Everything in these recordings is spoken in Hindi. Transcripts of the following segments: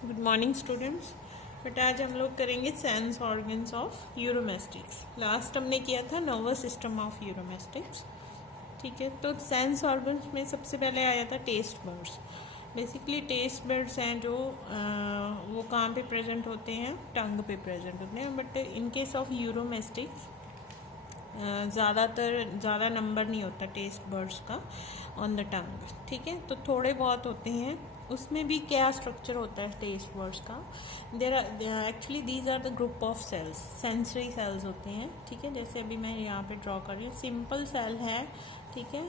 Good morning students. बेटा आज हम लोग करेंगे सेंस ऑर्गन्स ऑफ यूरोमेस्टिक्स। लास्ट हमने किया था नर्वस सिस्टम ऑफ यूरोमेस्टिक्स। ठीक है, तो सेंस ऑर्गन्स में सबसे पहले आया था taste buds. Basically taste buds हैं जो वो कहाँ पे प्रेजेंट होते हैं, टंग पे प्रेजेंट होते हैं। बट इन केस ऑफ यूरोमेस्टिक्स ज़्यादा नंबर नहीं होता टेस्ट बर्ड्स का ऑन द टंग। ठीक है, तो थोड़े बहुत होते हैं। उसमें भी क्या स्ट्रक्चर होता है टेस्ट बर्ड्स का, there are actually these are the group of cells, sensory cells होते हैं। ठीक है, जैसे अभी मैं यहाँ पे ड्रॉ कर रही हूँ, सिंपल सेल है। ठीक है,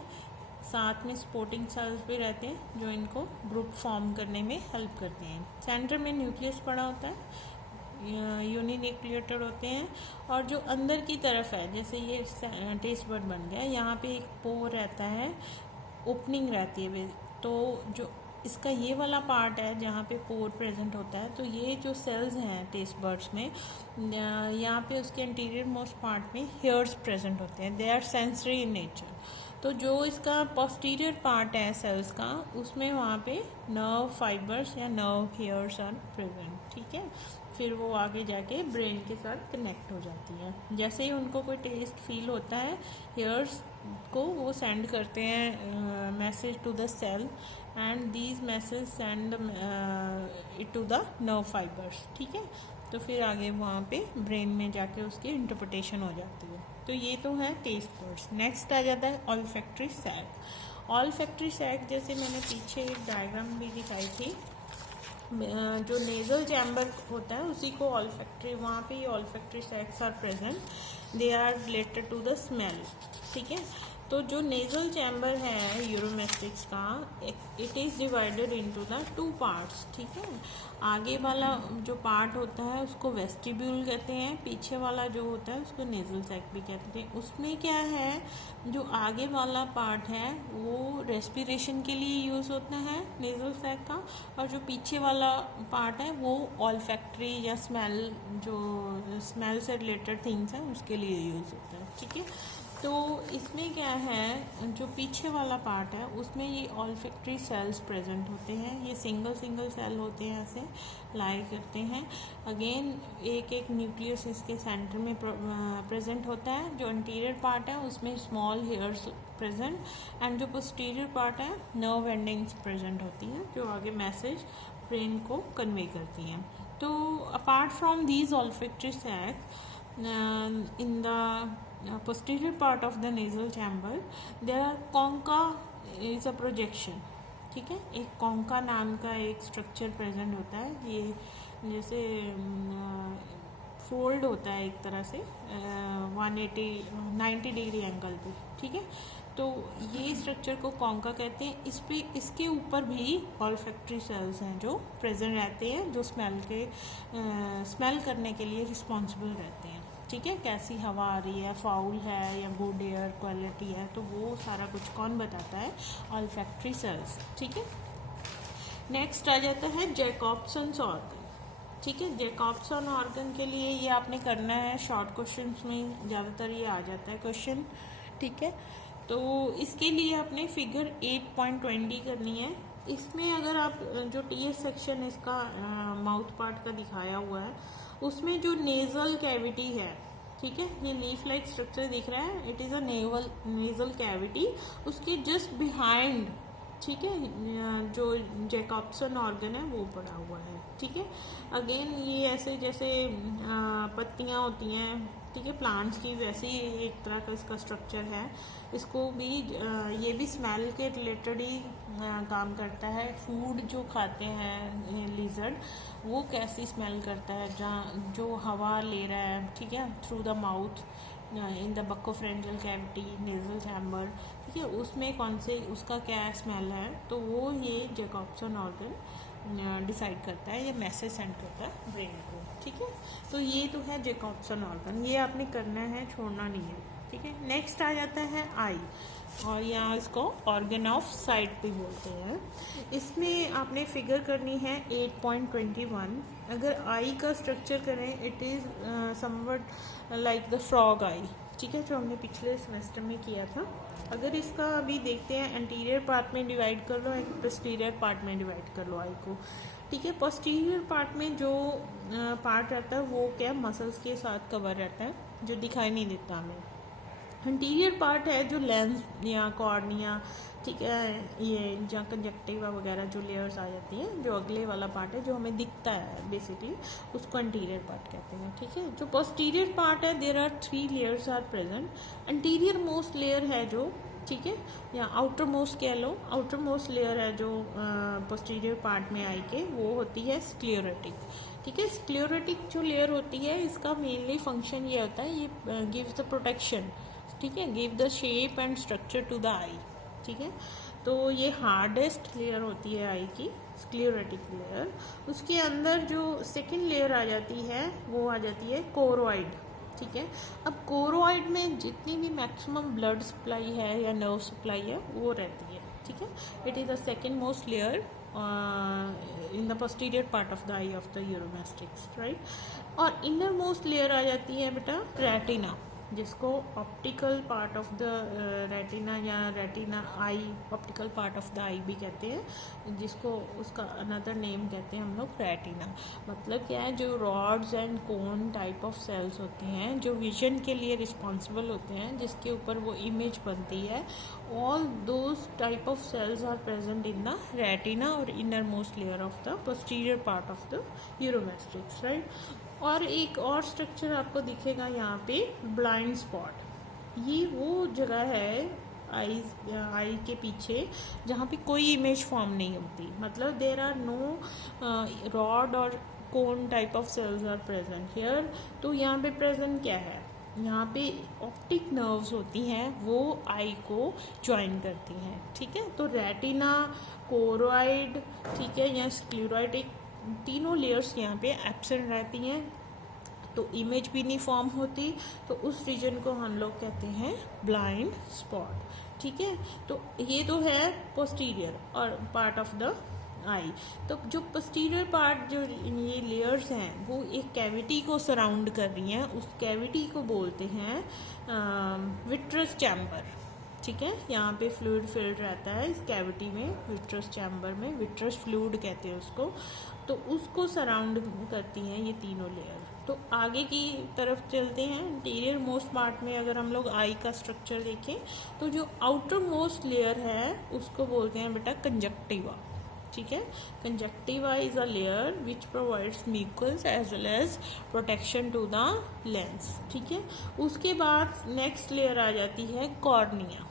साथ में सपोर्टिंग सेल्स भी रहते हैं जो इनको ग्रुप फॉर्म करने में हेल्प करते हैं। सेंटर में न्यूक्लियस पड़ा होता है, यूनिन्यूक्लिएटेड होते हैं। और जो अंदर की तरफ है, जैसे ये टेस्ट बर्ड बन गया, यहाँ पे एक पोर रहता है, ओपनिंग रहती है। तो जो इसका ये वाला पार्ट है जहाँ पे पोर प्रेजेंट होता है, तो ये जो सेल्स हैं टेस्ट बर्ड्स में, यहाँ पे उसके इंटीरियर मोस्ट पार्ट में हेयर्स प्रेजेंट होते हैं। They are sensory in nature. तो जो इसका पोस्टीरियर पार्ट है सेल्स का, उसमें वहाँ पे नर्व फाइबर्स या नर्व हेयर्स आर प्रेजेंट। ठीक है, फिर वो आगे जाके ब्रेन के साथ कनेक्ट हो जाती है। जैसे ही उनको कोई टेस्ट फील होता है, हेयर्स को वो सेंड करते हैं message to the cell, and these message send it to the nerve fibres. ठीक है, तो फिर आगे वहाँ पे ब्रेन में जाके उसकी इंटरप्रिटेशन हो जाती है। तो ये तो है टेस्ट बर्ड्स। नेक्स्ट आ जाता है ऑल्फैक्टरी सैक। ऑल्फैक्टरी सैक जैसे मैंने पीछे एक डायग्राम भी दिखाई थी, जो नेजल चैम्बर होता है उसी को ऑल्फैक्टरी, वहाँ पे ये olfactory sacs are present, they are related to the smell. ठीक है, तो जो नेजल चैम्बर है यूरोमेस्टिक्स का, it is divided into the two parts. ठीक है, आगे वाला जो पार्ट होता है उसको वेस्टिब्यूल कहते हैं, पीछे वाला जो होता है उसको नेजल सैक भी कहते हैं। उसमें क्या है, जो आगे वाला पार्ट है वो रेस्पिरेशन के लिए यूज़ होता है नेजल सैक का, और जो पीछे वाला पार्ट है वो ऑल्फैक्टरी या स्मेल, जो स्मेल से रिलेटेड थिंग्स हैं उसके लिए यूज़ होता है। ठीक है, तो इसमें क्या है, जो पीछे वाला पार्ट है उसमें ये ऑल्फैक्टरी सेल्स प्रेजेंट होते हैं। ये सिंगल सेल होते हैं, ऐसे लाई करते हैं। अगेन एक एक न्यूक्लियस इसके सेंटर में प्रेजेंट होता है। जो इंटीरियर पार्ट है उसमें स्मॉल हेयर्स प्रेजेंट, एंड जो पोस्टीरियर पार्ट है नर्व एंडिंग्स प्रेजेंट होती हैं जो आगे मैसेज ब्रेन को कन्वे करती हैं। तो apart from these olfactory sac in the posterior part of the nasal chamber there are concha is a projection। ठीक है, एक कॉन्का नाम का एक स्ट्रक्चर प्रेजेंट होता है। ये जैसे फोल्ड होता है एक तरह से 90 डिग्री एंगल पे। ठीक है, तो ये स्ट्रक्चर को कॉन्का कहते हैं। इसके ऊपर भी ऑल्फैक्टरी सेल्स हैं जो प्रेजेंट रहते हैं, जो स्मेल करने के लिए रिस्पॉन्सिबल रहते हैं। ठीक है, कैसी हवा आ रही है, फाउल है या गुड एयर क्वालिटी है, तो वो सारा कुछ कौन बताता है, ऑल्फैक्टरी सेल्स। ठीक है, नेक्स्ट आ जाता है जैकॉब्सन्स ऑर्गन। ठीक है, जैकॉब्सन ऑर्गन के लिए ये आपने करना है, शॉर्ट क्वेश्चंस में ज़्यादातर ये आ जाता है क्वेश्चन। ठीक है, तो इसके लिए आपने फिगर 8.20 करनी है। इसमें अगर आप जो टीएस सेक्शन इसका माउथ पार्ट का दिखाया हुआ है, उसमें जो नेजल कैविटी है, ठीक है, ये लीफ लाइक स्ट्रक्चर दिख रहा है, it is a nasal cavity, उसके जस्ट बिहाइंड, ठीक है, जो जैकॉब्सन ऑर्गन है वो पड़ा हुआ है। ठीक है, अगेन ये ऐसे जैसे पत्तियाँ होती हैं, ठीक है, प्लांट्स की, वैसे ही एक तरह का इसका स्ट्रक्चर है। इसको भी ये भी स्मेल के रिलेटेड ही काम करता है। फूड जो खाते हैं लिजर्ड, वो कैसी स्मेल करता है, जहाँ जो हवा ले रहा है, ठीक है, through the mouth in the buccopharyngeal cavity nasal chamber, ठीक है, उसमें कौन से उसका क्या स्मेल है, तो वो ये जैकॉब्सन ऑर्गन डिसाइड करता है, ये मैसेज सेंड करता है ब्रेन को। ठीक है, तो ये तो है जैकॉब्सन ऑर्गन, ये आपने करना है, छोड़ना नहीं है। ठीक है, नेक्स्ट आ जाता है आई, और यहाँ इसको ऑर्गन ऑफ साइट भी बोलते हैं। इसमें आपने फिगर करनी है 8.21। अगर आई का स्ट्रक्चर करें, it is somewhat like the frog eye. ठीक है, जो हमने पिछले सेमेस्टर में किया था। अगर इसका अभी देखते हैं, एंटीरियर पार्ट में डिवाइड कर लो, एक पोस्टीरियर पार्ट में डिवाइड कर लो आई को। ठीक है। पोस्टीरियर पार्ट में जो पार्ट रहता है वो क्या मसल्स के साथ कवर रहता है, जो दिखाई नहीं देता हमें। इंटीरियर पार्ट है जो लेंस या कॉर्निया, ठीक है, ये जहाँ कंजक्टिवा वगैरह जो लेयर्स आ जाती हैं, जो अगले वाला पार्ट है जो हमें दिखता है बेसिकली, उसको इंटीरियर पार्ट कहते हैं। ठीक है। जो पोस्टीरियर पार्ट है, there are 3 layers are present. Interior most layer है जो, ठीक है, या आउटर मोस्ट कह लो, आउटर मोस्ट लेयर है जो पोस्टीरियर पार्ट में आई के, वो होती है स्क्लेरोटिक। ठीक है। स्क्लेरोटिक जो लेयर होती है, इसका मेनली फंक्शन ये होता है, ये गिव्स द प्रोटेक्शन, ठीक है, give the shape and structure to the eye. ठीक है। तो ये हार्डेस्ट लेयर होती है आई की, स्क्लेरोटिक लेयर। उसके अंदर जो सेकेंड लेयर आ जाती है वो आ जाती है कोरोइड। ठीक है। अब कोरोइड में जितनी भी मैक्सिमम ब्लड सप्लाई है या नर्व सप्लाई है वो रहती है। ठीक है। It is the second most layer in the posterior part of the eye of the Uromastix, right. और इनर मोस्ट लेयर आ जाती है बेटा रेटिना, जिसको optical part of the retina या retina eye, optical part of the eye भी कहते हैं, जिसको उसका अनदर नेम कहते हैं हम लोग रेटिना। मतलब क्या है, जो rods and cone type of cells होते हैं जो विजन के लिए रिस्पॉन्सिबल होते हैं, जिसके ऊपर वो इमेज बनती है, all those type of cells are present in the retina और inner most layer of the posterior part of the Uromastix, right. और एक और स्ट्रक्चर आपको दिखेगा यहाँ पे, ब्लाइंड स्पॉट। ये वो जगह है आई के पीछे जहाँ पे कोई इमेज फॉर्म नहीं होती, मतलब देर आर नो रॉड और cone type of cells are present here. तो यहाँ पे प्रेजेंट क्या है, यहाँ पे ऑप्टिक नर्व्स होती हैं, वो आई को ज्वाइन करती हैं। ठीक है। तो रेटिना, कोरोइड, ठीक है, या स्क्लेरोटिक, तीनों लेयर्स यहाँ पे एब्सेंट रहती हैं, तो इमेज भी नहीं फॉर्म होती, तो उस रीजन को हम लोग कहते हैं ब्लाइंड स्पॉट। ठीक है। तो ये तो है पोस्टीरियर और पार्ट ऑफ द आई। तो जो पोस्टीरियर पार्ट, जो ये लेयर्स हैं, वो एक कैविटी को सराउंड कर रही हैं, उस कैविटी को बोलते हैं विट्रस चैम्बर। ठीक है। यहाँ पे फ्लूइड फिल्ड रहता है इस कैविटी में, विट्रस चैम्बर में, विट्रस फ्लूइड कहते हैं उसको। तो उसको सराउंड करती हैं ये तीनों लेयर। तो आगे की तरफ चलते हैं। इंटीरियर मोस्ट पार्ट में अगर हम लोग आई का स्ट्रक्चर देखें, तो जो आउटर मोस्ट लेयर है उसको बोलते हैं बेटा कंजक्टिवा। ठीक है। Conjunctiva is a layer which provides mucus as well as protection to the lens. ठीक है। उसके बाद नेक्स्ट लेयर आ जाती है कॉर्निया।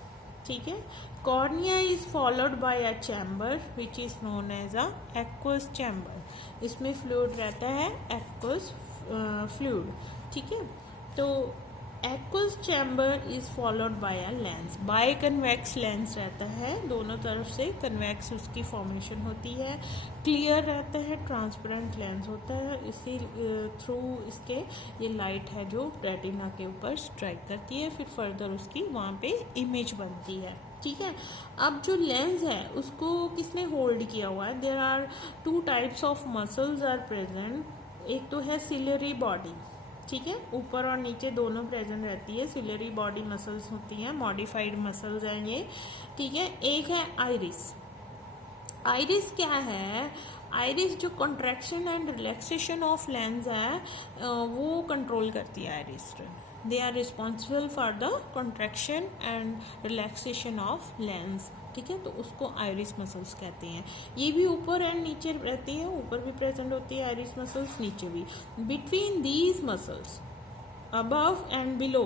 ठीक है। Cornea is followed by a chamber which is known as a aqueous chamber. इसमें फ्लूइड रहता है, एक्वस फ्लूइड। ठीक है। तो aqueous chamber is followed by a lens, by convex lens रहता है, दोनों तरफ से कन्वेक्स उसकी फॉर्मेशन होती है, क्लियर रहता है, ट्रांसपेरेंट लेंस होता है, इसी थ्रू इसके ये लाइट है जो रेटिना के ऊपर स्ट्राइक करती है, फिर फर्दर उसकी वहाँ पे इमेज बनती है। ठीक है। अब जो लेंस है उसको किसने होल्ड किया हुआ है, there are 2 types of muscles are present. एक तो है सिलरी बॉडी, ठीक है, ऊपर और नीचे दोनों प्रेजेंट रहती है, सिलरी बॉडी मसल्स होती हैं, मॉडिफाइड मसल्स हैं ये। ठीक है। एक है आइरिस। आइरिस क्या है, आइरिस जो contraction and relaxation of lens है वो कंट्रोल करती है iris. They are responsible for the contraction and relaxation of lens. ठीक है। तो उसको आइरिस मसल्स कहते हैं। ये भी ऊपर एंड नीचे रहती है, ऊपर भी प्रेजेंट होती है आइरिस मसल्स, नीचे भी। Between these muscles above and below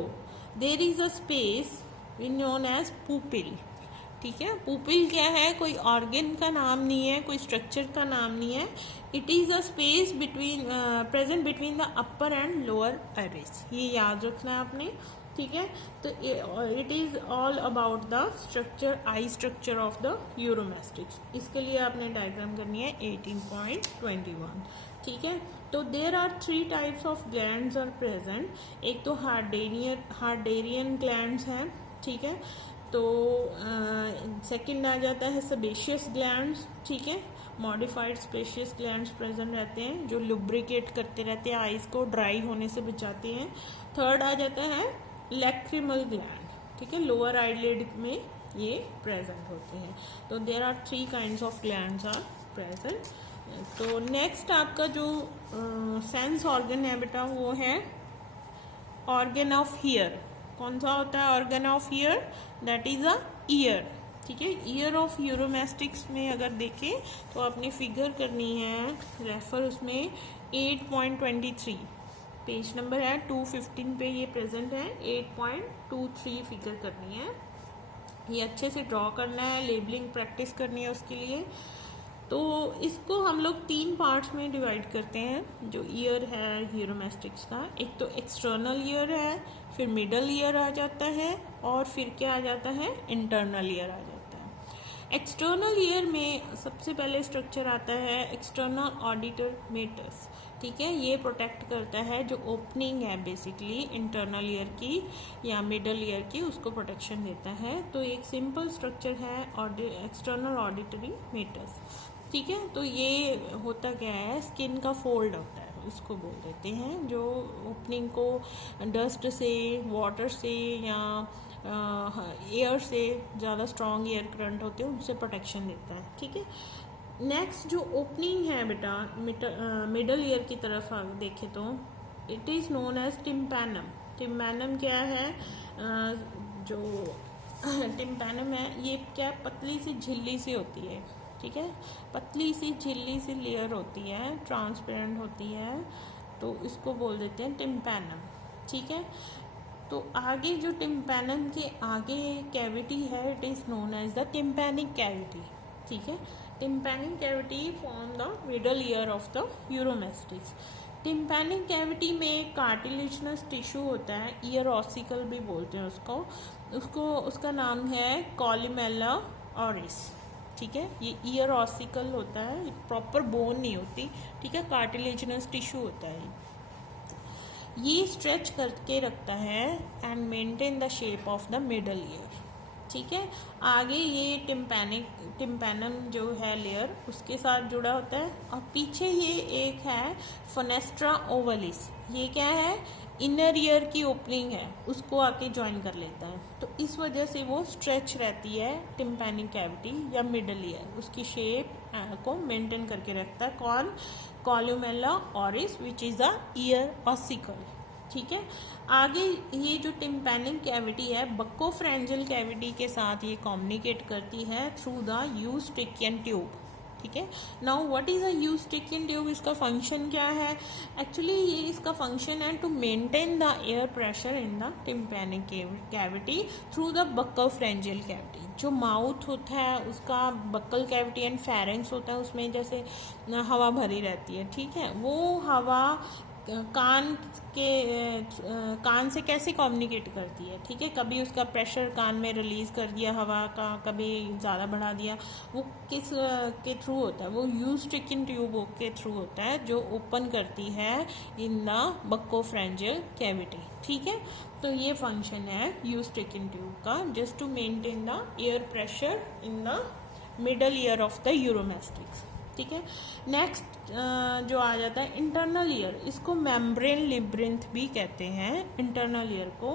there is a space known as pupil. ठीक है। पुपिल क्या है, कोई ऑर्गन का नाम नहीं है, कोई स्ट्रक्चर का नाम नहीं है। It is a space between present between the upper and lower iris, ये याद रखना है आपने। ठीक है। तो it is all about the structure, eye structure of the Uromastix. इसके लिए आपने डायग्राम करनी है 18.21। ठीक है। तो there are 3 types of glands are present. एक तो हार्डेरियन ग्लैंड्स हैं। ठीक है। तो सेकंड आ जाता है सेबेशियस ग्लैंड्स। ठीक है। मॉडिफाइड स्पेशियस ग्लैंड्स प्रेजेंट रहते हैं जो लुब्रिकेट करते रहते हैं, आइज को ड्राई होने से बचाते हैं। थर्ड आ जाता है लैक्रिमल ग्लैंड। ठीक है। लोअर आईलिड में ये प्रेजेंट होते हैं। तो there are 3 kinds of glands are present तो नेक्स्ट आपका जो सेंस ऑर्गन है बेटा वो है ऑर्गन ऑफ हियर। कौन सा होता है organ of here? That is a year. ठीक है, ईयर ऑफ यूरोमैस्टिक्स में अगर देखें तो आपने फिगर करनी है, रेफर उसमें 8.23 पेज नंबर है 215 पे ये प्रेजेंट है। 8.23 फिगर करनी है, ये अच्छे से ड्रॉ करना है, लेबलिंग प्रैक्टिस करनी है उसके लिए। तो इसको हम लोग 3 पार्ट्स में डिवाइड करते हैं जो ईयर है यूरोमैस्टिक्स का। एक तो एक्सटर्नल ईयर है, फिर मिडल ईयर आ जाता है, और फिर क्या आ जाता है? इंटरनल ईयर आ जाता है। एक्सटर्नल ईयर में सबसे पहले स्ट्रक्चर आता है एक्सटर्नल ऑडिटर मेटस। ठीक है, ये प्रोटेक्ट करता है जो ओपनिंग है बेसिकली इंटरनल ईयर की या मिडल ईयर की, उसको प्रोटेक्शन देता है। तो एक सिंपल स्ट्रक्चर है एक्सटर्नल ऑडिटरी मेटस। ठीक है, तो ये होता क्या है? स्किन का फोल्ड होता है, उसको बोल देते हैं, जो ओपनिंग को डस्ट से, वाटर से या एयर से, ज़्यादा स्ट्रॉन्ग एयर करंट होते हैं उनसे प्रोटेक्शन देता है। ठीक है, नेक्स्ट जो ओपनिंग है बेटा मिडल ईयर की तरफ देखें तो it is known as tympanum. Tympanum क्या है? जो टिम्पैनम है ये क्या, पतली सी झिल्ली सी होती है। ठीक है, पतली सी झिल्ली सी लेयर होती है, ट्रांसपेरेंट होती है, तो इसको बोल देते हैं टिम्पैनम। ठीक है, तो आगे जो टिम्पैनम के आगे कैविटी है it is known as the tympanic cavity. ठीक है, tympanic cavity form the middle ear of the Uromastix. Tympanic cavity में कार्टिलेजिनस टिश्यू होता है, ईयर ऑसिकल भी बोलते हैं उसको उसका नाम है कॉलुमेला ऑरिस। ठीक है, ये ईयर ऑसिकल होता है, प्रॉपर बोन नहीं होती। ठीक है, कार्टिलेजिनस टिश्यू होता है, ये स्ट्रेच करके रखता है and maintain the shape of the middle year. ठीक है, आगे ये टिम्पैनम जो है लेयर उसके साथ जुड़ा होता है, और पीछे ये एक है फेनेस्ट्रा ओवलिस। ये क्या है? इनर ईयर की ओपनिंग है, उसको आके ज्वाइन कर लेता है, तो इस वजह से वो स्ट्रेच रहती है टिम्पैनिक कैविटी या मिडल ईयर, उसकी शेप को मेंटेन करके रखता है। कौन? Columella auris which is the ear ossicle. ठीक है, आगे ये जो टिम्पैनिक कैविटी है बक्कोफ्रेंजियल कैविटी के साथ ये कम्युनिकेट करती है थ्रू द यूस्टिकियन ट्यूब। ठीक है, now what is a eustachian tube? इसका फंक्शन क्या है? एक्चुअली ये इसका फंक्शन है to maintain the air pressure in the tympanic cavity through the buccopharyngeal cavity. जो माउथ होता है उसका बक्कल कैविटी एंड फेरेंक्स होता है, उसमें जैसे हवा भरी रहती है। ठीक है, वो हवा कान से कैसे कम्युनिकेट करती है? ठीक है, कभी उसका प्रेशर कान में रिलीज कर दिया हवा का, कभी ज़्यादा बढ़ा दिया, वो किस के थ्रू होता है? वो यूस्टिकियन ट्यूब के थ्रू होता है, जो ओपन करती है इन द बक्कोफ्रेंजियल कैविटी। ठीक है, तो ये फंक्शन है यूस्टिकियन ट्यूब का, just to maintain the air pressure in the middle ear of the Uromastix. ठीक है, नेक्स्ट जो आ जाता है इंटरनल ईयर, इसको मेम्ब्रेन लिब्रिंथ भी कहते हैं। इंटरनल ईयर को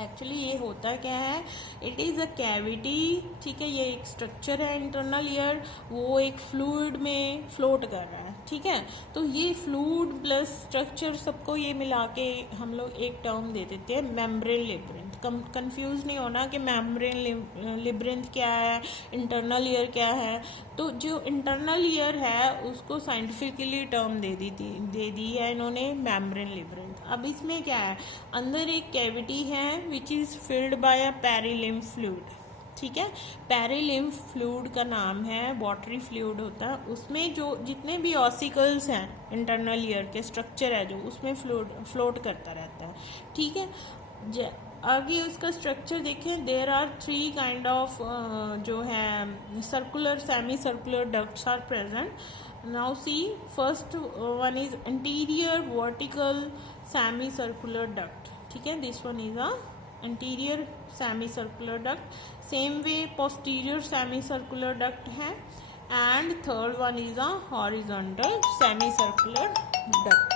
एक्चुअली ये होता क्या है? It is a cavity. ठीक है, ये एक स्ट्रक्चर है इंटरनल ईयर, वो एक फ्लूइड में फ्लोट कर रहा है। ठीक है, तो ये फ्लूइड प्लस स्ट्रक्चर सबको ये मिला के हम लोग एक टर्म दे देते हैं मेम्ब्रेन लिब्रिंथ। कंफ्यूज नहीं होना कि मेम्ब्रेन लिब्रिंथ क्या है, इंटरनल ईयर क्या है। तो जो इंटरनल ईयर है उसको साइंटिफिकली टर्म दे दी है इन्होंने मेम्ब्रेन लिब्रिंथ। अब इसमें क्या है? अंदर एक कैविटी है which is filled by a perilymph fluid. ठीक है, पेरिलिम्फ फ्लूइड का नाम है, वाटरी फ्लूइड होता है, उसमें जो जितने भी ऑसिकल्स हैं इंटरनल ईयर के स्ट्रक्चर है जो उसमें फ्लोट करता रहता है। ठीक है, आगे उसका स्ट्रक्चर देखें, देयर आर 3 काइंड ऑफ जो है circular semi circular ducts are present. Now see, first one is anterior vertical semicircular duct. ठीक है, this one is a anterior semicircular duct. Same way posterior semicircular duct है, and third one is a horizontal semicircular duct.